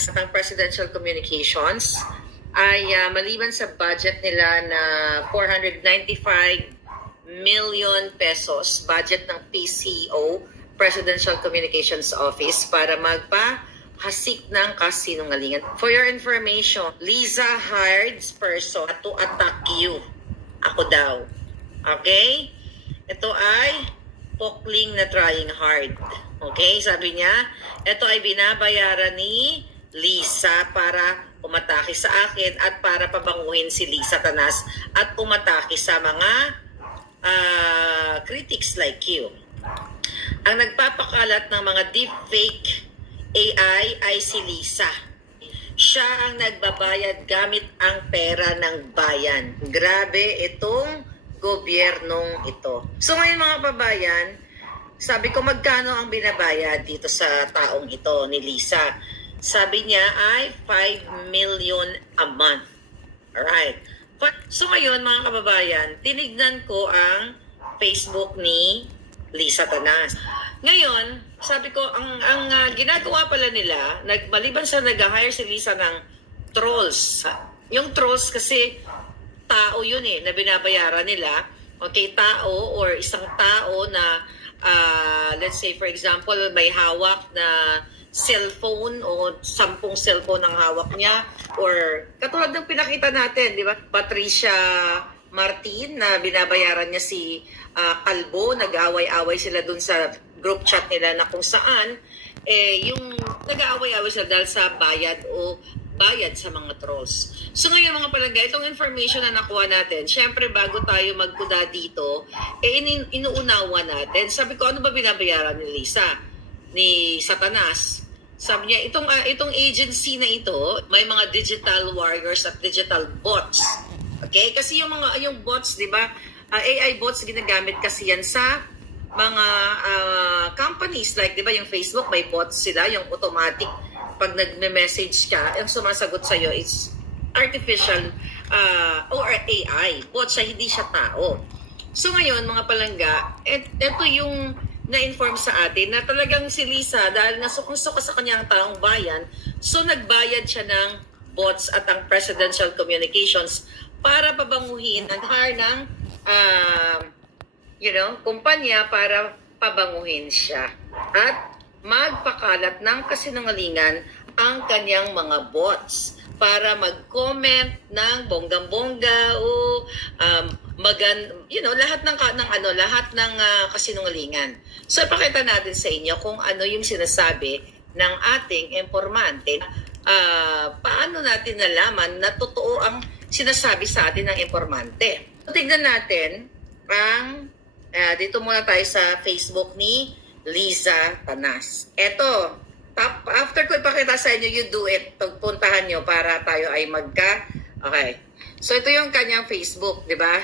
Tanas ng Presidential Communications ay maliban sa budget nila na 495 million pesos, budget ng PCO, Presidential Communications Office, para magpahasik ng kasinungalingan. For your information, Liza hired person to attack you. Ako daw. Okay? Ito ay pokling na trying hard. Okay? Sabi niya, ito ay binabayaran ni Lisa para umatake sa akin at para pabanguhin si Lisa Tanas at umatake sa mga critics like you. Ang nagpapakalat ng mga deepfake AI ay si Lisa. Siya ang nagbabayad gamit ang pera ng bayan. Grabe itong gobyernong ito. So ngayon mga kababayan, sabi ko magkano ang binabayad dito sa taong ito ni Lisa. Sabi niya ay 5 million a month. Alright. So ngayon mga kababayan, tinignan ko ang Facebook ni Lisa Tanas. Ngayon, sabi ko, ang ginagawa pala nila, maliban sa nag-hire si Lisa ng trolls. Yung trolls kasi tao yun na binabayaran nila. Okay, tao or isang tao na let's say for example may hawak na cellphone o 10 cellphone ang hawak niya, or katulad ng pinakita natin, di ba? Patricia Martin na binabayaran niya si Calvo, nag-away-away sila dun sa group chat nila na kung saan yung nag-aaway-away sila dahil sa bayad o bayad sa mga trolls. So ngayon mga palangga, itong information na nakuha natin, syempre bago tayo magkuda dito, inuunawa natin. Sabi ko, ano ba binabayaran ni Lisa? Ni Satanas? Sabi niya, itong agency na ito, may mga digital warriors at digital bots. Okay? Kasi yung bots, di ba? AI bots, ginagamit kasi yan sa mga companies. Like, di ba, yung Facebook, may bots sila, yung automatic. Pag nag-message ka, yung sumasagot sa'yo is artificial or AI. Bot siya, hindi siya tao. So ngayon, mga palangga, ito yung na-inform sa atin na talagang si Lisa, dahil nasukong-suka sa kanyang taong bayan, so nagbayad siya ng bots at ang Presidential Communications para pabanguhin ang hire ng kumpanya para pabanguhin siya. At magpakalat ng kasinungalingan ang kanyang mga bots para mag-comment ng bonggang-bongga o lahat ng kasinungalingan. So ipakita natin sa inyo kung ano yung sinasabi ng ating informante. Paano natin nalaman na totoo ang sinasabi sa atin ng informante. So, tignan natin ang dito muna tayo sa Facebook ni Liza Tanas. Eto, after ko ipakita sa inyo, you do it. Pagpuntahan nyo para tayo ay okay. So, ito yung kanyang Facebook, di ba?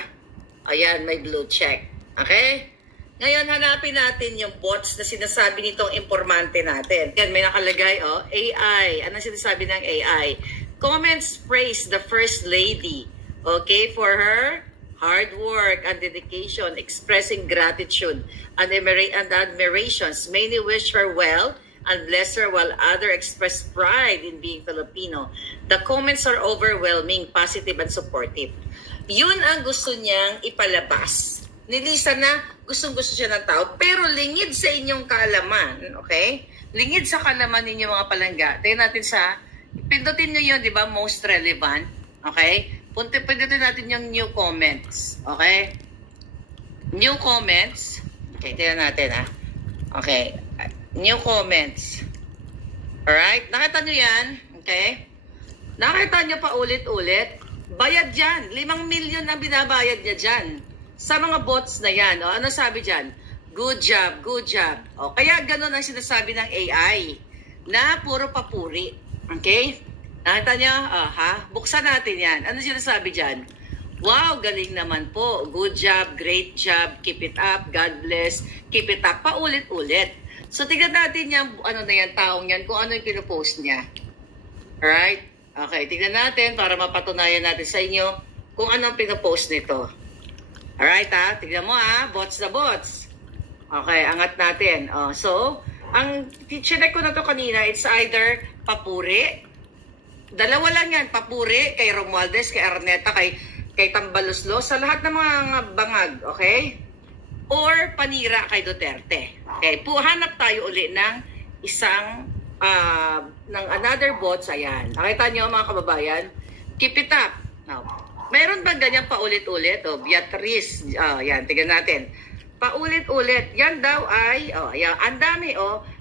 Ayan, may blue check. Okay? Ngayon, hanapin natin yung bots na sinasabi nitong informante natin. Yan, may nakalagay, AI. Ano sinasabi ng AI? Comments praise the First Lady, okay, for her hard work and dedication, expressing gratitude and admirations. Many wish her well and bless her, while others express pride in being Filipino. The comments are overwhelming, positive, and supportive. Yun ang gusto niyang ipalabas. Ni Lisa na gustong-gusto siya ng tao, pero lingid sa inyong kaalaman, okay? Lingid sa kaalaman ninyo mga palangga. Tingnan natin pindutin nyo yun, di ba? Most relevant, okay? Pindutin natin yung new comments, okay? New comments. Okay, tingnan natin, Okay. New comments. Alright? Nakita nyo yan? Okay? Nakita nyo pa ulit-ulit? Bayad dyan. 5 million ang binabayad niya dyan. Sa mga bots na yan. Ano sabi dyan? Good job, good job. Kaya ganun ang sinasabi ng AI na puro papuri. Okay? Nakita nyo? Buksan natin yan. Ano sinasabi dyan? Wow, galing naman po. Good job, great job, keep it up, God bless, keep it up. Paulit-ulit. So, tignan natin yung, taong yan, kung ano yung pinupost niya. Alright? Okay, tignan natin para mapatunayan natin sa inyo kung ano ang pinupost nito. Alright, tignan mo, bots na bots. Okay, angat natin. So, ang chinek ko na to kanina, it's either papuri. Dalawa lang yan, papuri kay Romualdez, kay Arneta, kay Tambaloslo, sa lahat ng mga bangag, okay? Or panira kay Duterte. Okay, hanap tayo uli ng isang, ng another votes, ayan. Nakita niyo mga kababayan? Keep it up. Now, meron ba ganyan paulit-ulit? Beatrice, yan, tignan natin. Paulit-ulit, yan daw ay, yan, ang dami,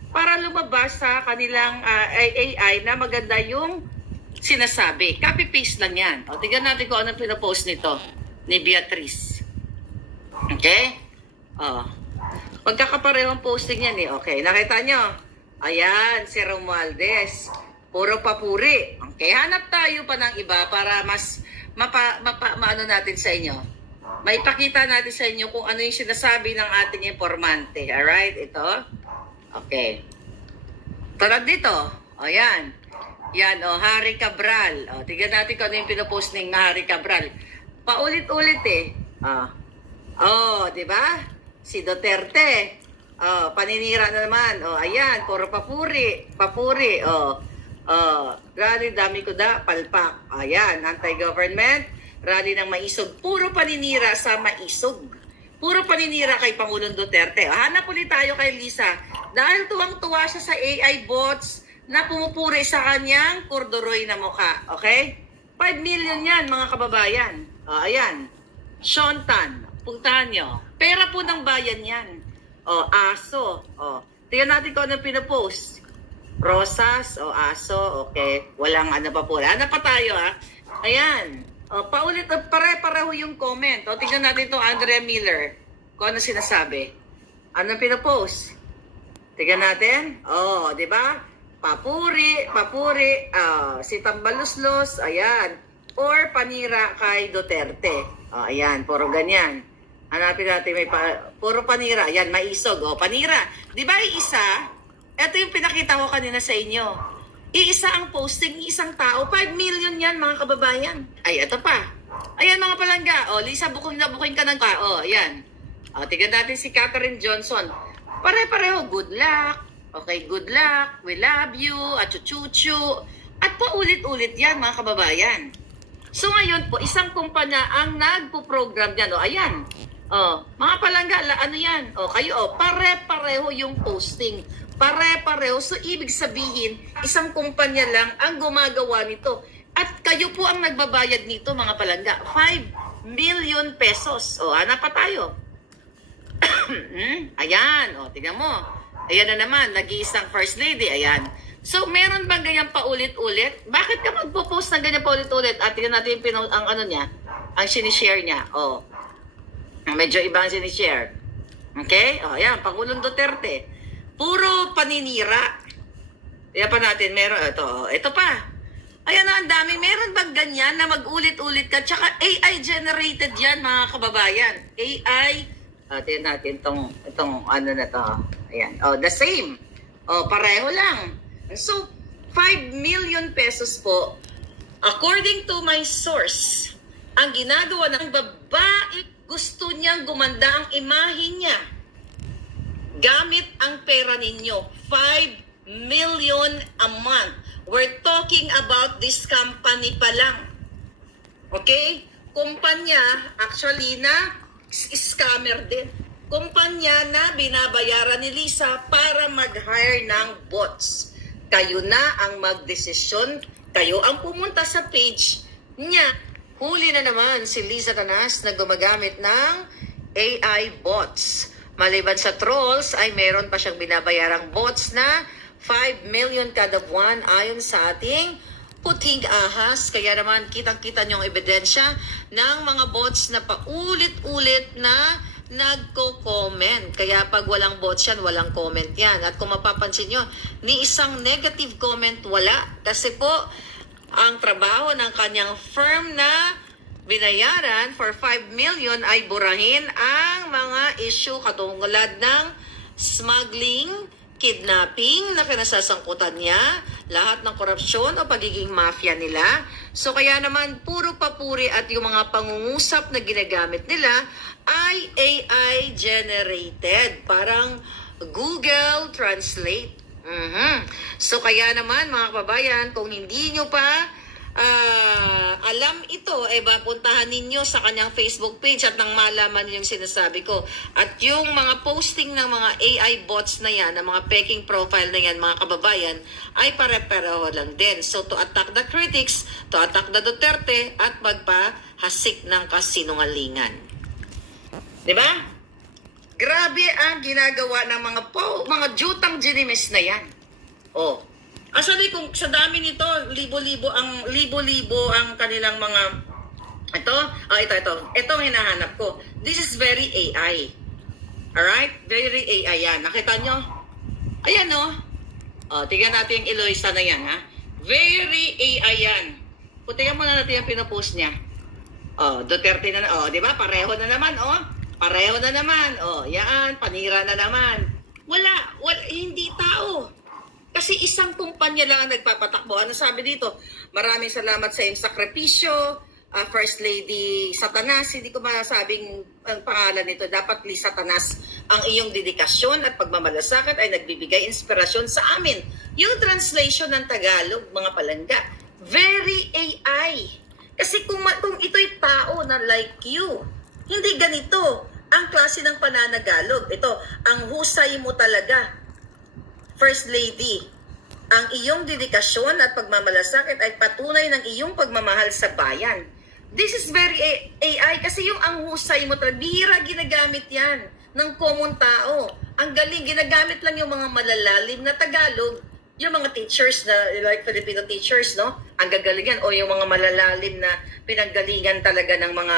para lumabas sa kanilang AI na maganda yung sinasabi. Copy-paste lang yan. Tignan natin kung anong pinapost nito ni Beatrice. Okay? Magkakaparehong posting yan eh. Okay, nakita nyo? Ayan, si Romualdez. Puro papuri. Okay, hanap tayo pa ng iba para mas maano natin sa inyo. Maipakita natin sa inyo kung ano yung sinasabi ng ating informante. Alright, ito. Okay. Tulad dito. Ayan. Yan, Harry Cabral. Tignan natin kung ano yung pinopost ng Harry Cabral. Paulit-ulit eh. Di ba? Si Duterte. Paninira na naman. Ayan, puro papuri. Papuri. Rally dami ko palpak. Ayan, anti-government. Rally ng maisog. Puro paninira sa maisog. Puro paninira kay Pangulong Duterte. Hanap ulit tayo kay Lisa. Dahil tuwang-tuwa siya sa AI bots na pumupuri sa kanyang korduroy na mukha. Okay? 5 million yan, mga kababayan. Ayan. Sean Tan. Puntahan nyo. Pera po ng bayan yan. Aso. Tingnan natin kung anong pinapost. Rosas, aso. Okay. Walang ano pa po. Ano pa tayo, ha? Ayan. Paulit, pare-pareho yung comment. Tingnan natin itong Andrea Miller. Kung ano sinasabi. Anong pinapost? Tingnan natin. Di ba? Papuri, si Tambaloslos, ayan. Or panira kay Duterte. Ayan, puro ganyan. Hanapin natin, puro panira. Ayan, maisog. Panira. Di ba isa? Ito yung pinakita ko kanina sa inyo. Iisa ang posting, isang tao. 5 million yan, mga kababayan. Ay, ito pa. Ayan, mga palangga. Lisa, bukuin ka ng ka. Ayan. Tignan natin si Catherine Johnson. Pare-pareho, good luck. Okay, good luck, we love you, at chuchuchu. At paulit-ulit yan, mga kababayan. So ngayon po, isang kumpanya ang nagpo-program yan. Ayan. Mga palangga, ano yan? Kayo, pare-pareho yung posting. Pare-pareho. So ibig sabihin, isang kumpanya lang ang gumagawa nito. At kayo po ang nagbabayad nito, mga palangga. 5 million pesos. Hanap pa tayo. Ayan, tingnan mo. Ayan na naman, nag-iisang first lady, ayan. So, meron bang ganyan paulit-ulit? Bakit ka magpo-post ng ganyan paulit-ulit? At tingnan natin ang ano niya, ang sinishare niya. Medyo iba ang sinishare. Okay? Ayan, Pangulong Duterte. Puro paninira. Ayan pa natin, meron, ito pa. Ayan na, ang dami. Meron bang ganyan na mag-ulit-ulit ka? Tsaka AI generated yan, mga kababayan. AI, tingnan natin itong ano na to. Ayan. The same. Pareho lang. So, 5 million pesos po, according to my source, ang ginagawa ng babae, gusto niyang gumanda ang imahe niya. Gamit ang pera ninyo. 5 million a month. We're talking about this company pa lang. Okay? Kumpanya, actually na scammer din. Kumpanya na binabayaran ni Lisa para mag-hire ng bots. Kayo na ang magdesisyon. Kayo ang pumunta sa page niya. Huli na naman si Liza Canas na gumagamit ng AI bots. Maliban sa trolls ay meron pa siyang binabayarang bots na 5 million kada buwan ayon sa ating puting ahas. Kaya naman kitang-kita nyo ang ebidensya ng mga bots na paulit-ulit na nagko-comment. Kaya pag walang bots yan, walang comment yan. At kung mapapansin nyo, ni isang negative comment wala. Kasi po, ang trabaho ng kanyang firm na binayaran for 5 million ay burahin ang mga issue katulad ng smuggling, kidnapping na kinasasangkutan niya, lahat ng korupsyon o pagiging mafia nila. So kaya naman puro papuri at yung mga pangungusap na ginagamit nila ay AI generated. Parang Google Translate. So kaya naman mga kababayan, kung hindi nyo pa alam ito, puntahan ninyo sa kanyang Facebook page at nang malaman yung sinasabi ko. At yung mga posting ng mga AI bots na yan, ng mga peking profile na yan, mga kababayan, ay pare-pareho lang din. So to attack the critics, to attack the Duterte, at magpahasik ng kasinungalingan. Diba? Grabe ang ginagawa ng mga jutang ginimis na yan. Actually, kung sa dami nito, libo-libo ang kanilang mga ito. Ito ang hinahanap ko. This is very AI. Alright? Very AI yan. Nakita nyo? Ayan tingnan natin yung Eloisa na yan, ha? Very AI yan. Tingnan muna natin yung pinopost niya. Duterte na, di ba? Pareho na naman, Pareho na naman. Yan, panira na naman. Wala, hindi tao. Kasi isang kumpanya lang ang nagpapatakbo. Ano sabi dito? Maraming salamat sa iyong sakripisyo, First Lady Satanas. Hindi ko masabing ang pangalan nito. Dapat Li Satanas. Ang iyong dedikasyon at pagmamalasakit ay nagbibigay inspirasyon sa amin. Yung translation ng Tagalog, mga palangga, very AI. Kasi kung ito'y tao na like you, hindi ganito ang klase ng pananagalog. Ito, ang husay mo talaga, First Lady, ang iyong dedikasyon at pagmamalasakit ay patunay ng iyong pagmamahal sa bayan. This is very AI kasi yung ang husay mo talaga, bihira ginagamit yan ng common tao. Ang galing, ginagamit lang yung mga malalalim na Tagalog, yung mga teachers na, like Filipino teachers, no? Ang gagaling yan. O yung mga malalalim na pinanggalingan talaga ng mga,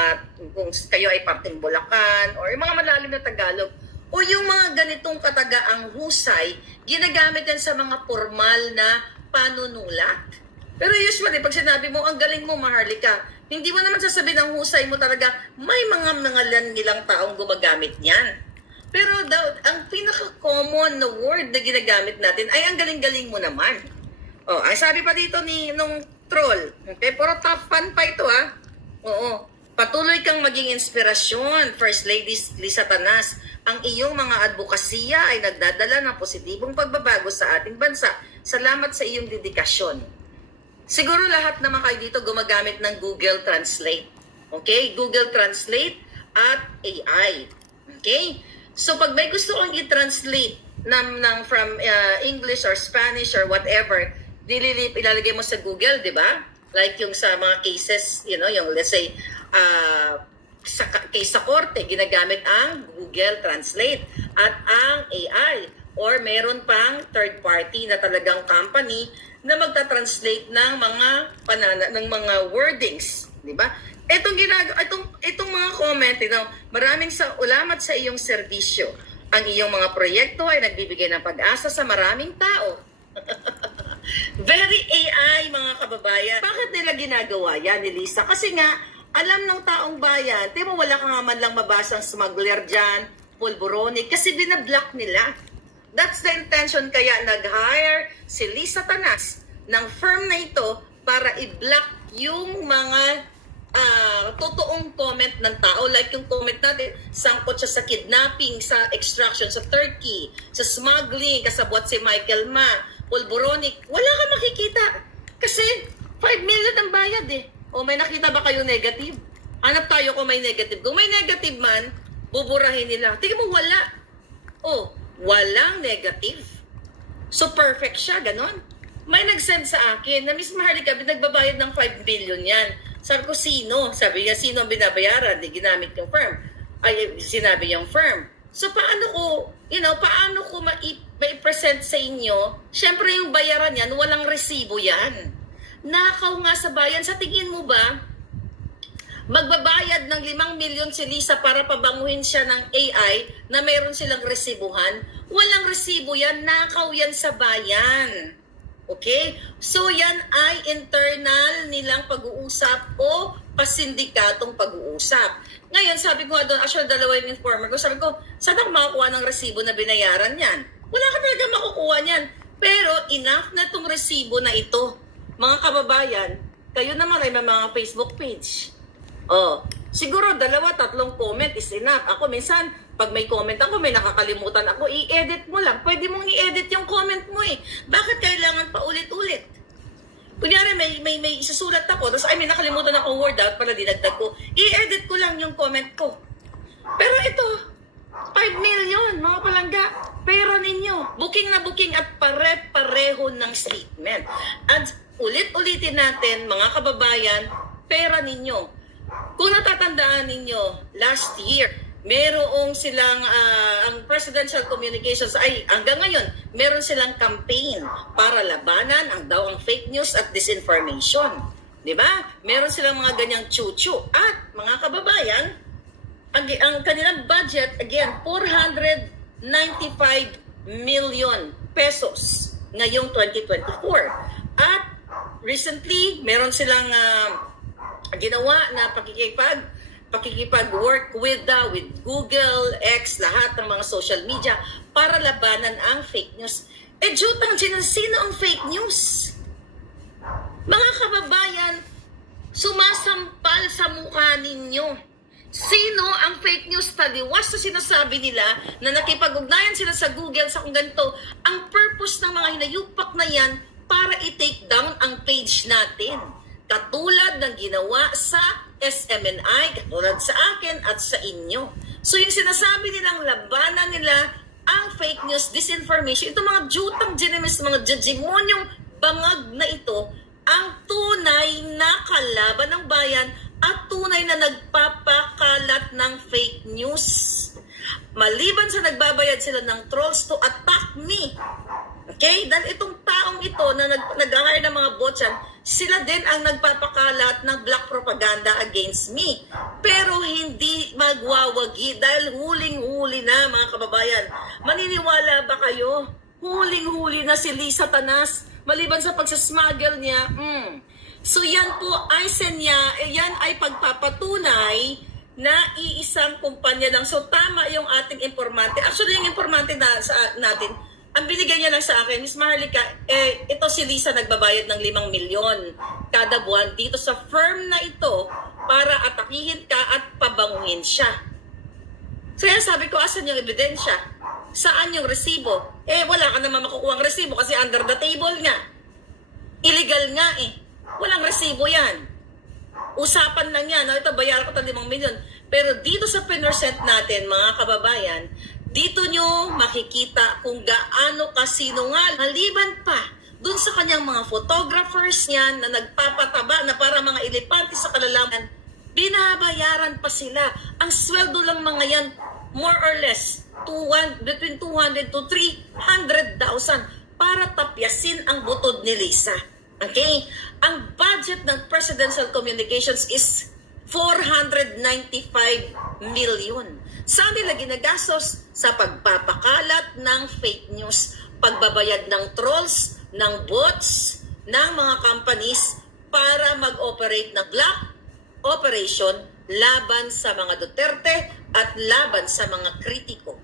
kung kayo ay parteng Bulacan, or yung mga malalim na Tagalog. O yung mga ganitong katagaang husay, ginagamit yan sa mga formal na panunulat. Pero usually, pag sinabi mo, ang galing mo, Maharlika, hindi mo naman sasabihin ang husay mo talaga, may mga nilang taong gumagamit niyan. Pero ang pinaka-common na word na ginagamit natin ay ang galing-galing mo naman. Ang sabi pa dito nung troll, okay, pero top fan pa ito, ha? Patuloy kang maging inspirasyon, First Lady Li Satanas. Ang iyong mga advokasya ay nagdadala ng positibong pagbabago sa ating bansa. Salamat sa iyong dedikasyon. Siguro lahat naman kayo dito gumagamit ng Google Translate. Okay? Google Translate at AI. Okay? So pag may gusto kang i-translate from English or Spanish or whatever, ilalagay mo sa Google, di ba? Like yung sa mga cases, yung let's say, sa case sa korte, ginagamit ang Google Translate at ang AI. Or meron pang third party na talagang company na magta-translate ng mga wordings, di ba? Itong mga comment, maraming salamat sa iyong serbisyo. Ang iyong mga proyekto ay nagbibigay ng pag-asa sa maraming tao. Very AI, mga kababayan. Bakit nila ginagawa yan, Elisa? Kasi nga, alam ng taong bayan, wala ka nga man lang mabasang smuggler dyan, pulboronic, kasi binablock nila. That's the intention, kaya nag-hire si Li Satanas ng firm na ito para i-block yung mga totoong comment ng tao. Like yung comment natin, sangkot siya sa kidnapping, sa extraction sa Turkey, sa smuggling, kasabwat si Michael Ma, pulboronic. Wala ka makikita. Kasi 5 million ang bayad may nakita ba kayo negative? Hanap tayo kung may negative. Kung may negative man, buburahin nila. Tingnan mo, wala. Walang negative. So, perfect siya, ganon. May nag-send sa akin na, Miss Maharlika, nagbabayad ng 5 billion yan. Sabi ko, sino? Sabi niya, sino ang binabayaran? Di ginamit yung firm. Ay, sinabi yung firm. So, paano ko mai-present sa inyo? Siyempre, yung bayaran yan, walang resibo yan. Nakaw nga sa bayan. Sa tingin mo ba, magbabayad ng 5 milyon si Lisa para pabanguhin siya ng AI na mayroon silang resibuhan? Walang resibo yan. Nakaw yan sa bayan. Okay? So, yan ay internal nilang pag-uusap o pasindikatong pag-uusap. Ngayon, sabi ko nga doon, actually, dalawa yung informer ko. Sabi ko, saan ako makakuha ng resibo na binayaran yan? Wala ka talaga makukuha niyan. Pero, enough na itong resibo na ito. Mga kababayan, kayo naman ay may mga Facebook page. Siguro 2-3 comment is enough. Ako minsan, Pag may comment ako, may nakakalimutan ako, i-edit mo lang. Pwede mong i-edit yung comment mo eh. Bakit kailangan pa ulit-ulit? Kunyari, may isusulat ako, tapos ay may nakalimutan ako word out para dinagdag ko. I-edit ko lang yung comment ko. Pero ito, 5 million, mga palangga, pera ninyo. Booking na booking at pare-pareho ng statement. At ulit-ulitin natin, mga kababayan, pera ninyo. Kung natatandaan ninyo, last year, merong silang, ang Presidential Communications, ay hanggang ngayon, meron silang campaign para labanan ang fake news at disinformation. Diba? Meron silang mga ganyang chuchu. At mga kababayan, ang kanilang budget, again, 495 million pesos ngayong 2024. At recently, meron silang ginawa na pakikipag-work with Google, X, lahat ng mga social media para labanan ang fake news. Jutang sino ang fake news? Mga kababayan, sumasampal sa mukha ninyo. Sino ang fake news? Taliwas na sinasabi nila na nakipag-ugnayan sila sa Google sa kung ganito. Ang purpose ng mga hinayupak na yan para i-take down ang page natin. Katulad ng ginawa sa SMNI, katulad sa akin at sa inyo. So yung sinasabi nilang labanan nila ang fake news, disinformation, ito mga jutang genimis, mga judgimonyong bangag na ito, ang tunay na kalaban ng bayan at tunay na nagpapakalat ng fake news. Maliban sa nagbabayad sila ng trolls to attack me. Okay? Dahil itong taong ito na nag-hire ng mga bots yan, sila din ang nagpapakalat ng black propaganda against me. Pero hindi magwawagi dahil huling-huli na, mga kababayan. Maniniwala ba kayo? Huling-huli na si Lisa Tanas. Maliban sa pagsasmuggle niya, So yan po ay yan ay pagpapatunay na iisang kumpanya lang. So tama yung ating informante. Actually yung informante natin, ang binigay niya lang sa akin, Miss Maharlika, ito si Lisa nagbabayad ng 5 milyon kada buwan dito sa firm na ito para atakihin ka at pabanguhin siya. So yan sabi ko, asan yung ebidensya? Saan yung resibo? Wala ka naman makukuha ang resibo kasi under the table nga. Illegal nga eh. Walang resibo yan. Usapan lang yan. Ito, bayaran ko ng 5 milyon. Pero dito sa pinercent natin, mga kababayan, dito nyo makikita kung gaano kasinungal. Maliban pa, dun sa kanyang mga photographers niyan na nagpapataba na para mga elepante sa kalalaman, binabayaran pa sila. Ang sweldo lang mga yan, more or less, between 200 to 300,000 para tapyasin ang butod ni Lisa. Okay? Ang budget ng Presidential Communications is 495 million. Saan nila ginagastos? Sa pagpapakalat ng fake news, pagbabayad ng trolls, ng bots, ng mga companies para mag-operate ng black operation laban sa mga Duterte at laban sa mga kritiko.